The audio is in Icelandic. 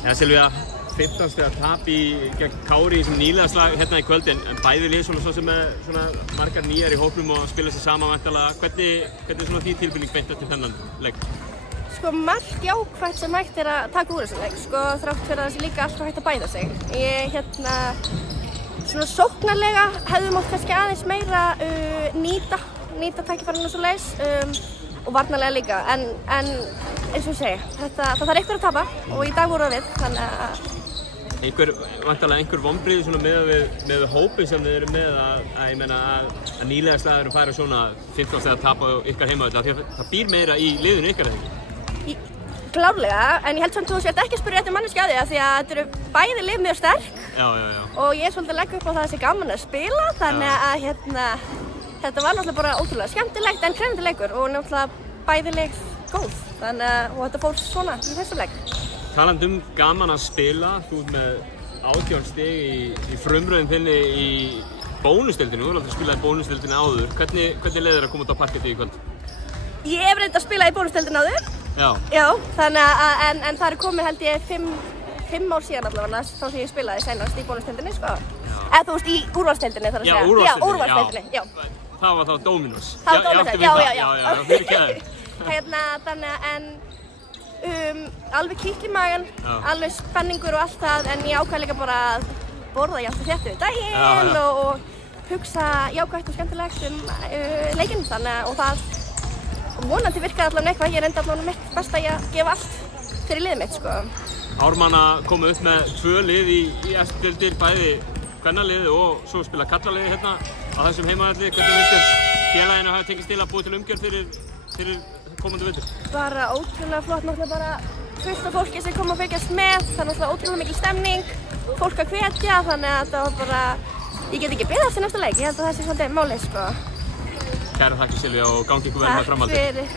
Silvía, 15 stiga tap gegn Kári í þessum nýliða slag hérna í kvöld en bæði lið svo sem með svona margar nýjar í hópnum og spila sig saman væntanlega. Hvernig svona þín tilfinning beint eftir þennan leik? Sko margt jákvætt sem hægt að taka úr þessum leik, sko þrátt fyrir að það sé líka alltaf hægt að bæta sig. Ég svona sóknarlega hefði mátt kannski aðeins meira nýta tækifærinu svo leiðis og varnarlega líka, en eins og ég segi, það þarf einhver að tapa og í dag voru það við, þannig að Væntanlega einhver vonbrigði svona með hópinn sem þið eru með ég meina að nýliða slagurinn færa svona 15 stiga tap á ykkar heimavelli, því að það býr meira í liðinu ykkar eða ekki? Klárlega, en ég held samt að þú sért ekki að spyrja réttu manneskju að því að þetta eru bæði lið mjög sterk. Já. Og ég er svolítið að leggja upp á það að það sé gaman að spila, þannig að þetta var náttúrulega bara ótrúlega skemmtilegt en krefjandi leikur og náttúrulega bæði lið góð, og þetta fór svona í þessum leik. Talandi gaman að spila, þú ert með 18 stig í frumröðin þinni í bónusdeildinni, þú hefur aldrei spilað í bónusdeildinni áður. Hvernig leið þér að koma út á parkettið í kvöld? Ég hef reyndar að spila í bónusdeildinni áður. Já, þannig að en það eru komið held ég 5 ár síðan allavega frá því ég spilaði senast í bónusdeildinni, sko. Eða þú veist í úrvalsdeildinni þarf að segja. Já, úrvalsdeildinni, já. Það var þá Dominos. Það var Dominos, já. Fyrirgefðu. Alveg kýtt í magann, alveg spenningur og allt það, en ég ákvað líka bara að borða jafnt og þétt yfir daginn og hugsa jákvætt og skemmtilegt leikinn, og það vonandi virkaði allavega eitthvað. Ég reyndi allavega mitt besta í að gefa allt fyrir liðið mitt, sko. Ármanna komu upp með 2 lið í efstu deildir, bæði kvennaliðið og svo spila karlaliðið hérna á þessum heimavelli. Hvernig finnst þér félaginu hafa tekist til að búa til umgjörð fyrir komandi vetur? Bara ótrúlega flott, náttúrulega bara fullt af fólki sem kom að fylgjast með, það er náttúrulega ótrúlega mikil stemning, fólk að hvetja, þannig að þetta var bara, ég get ekki beðið eftir næsta leik, ég held að það sé svolítið málið, sko. Kærar þakkir Silvía og gangi ykkur vel með framhaldið. Takk fyrir.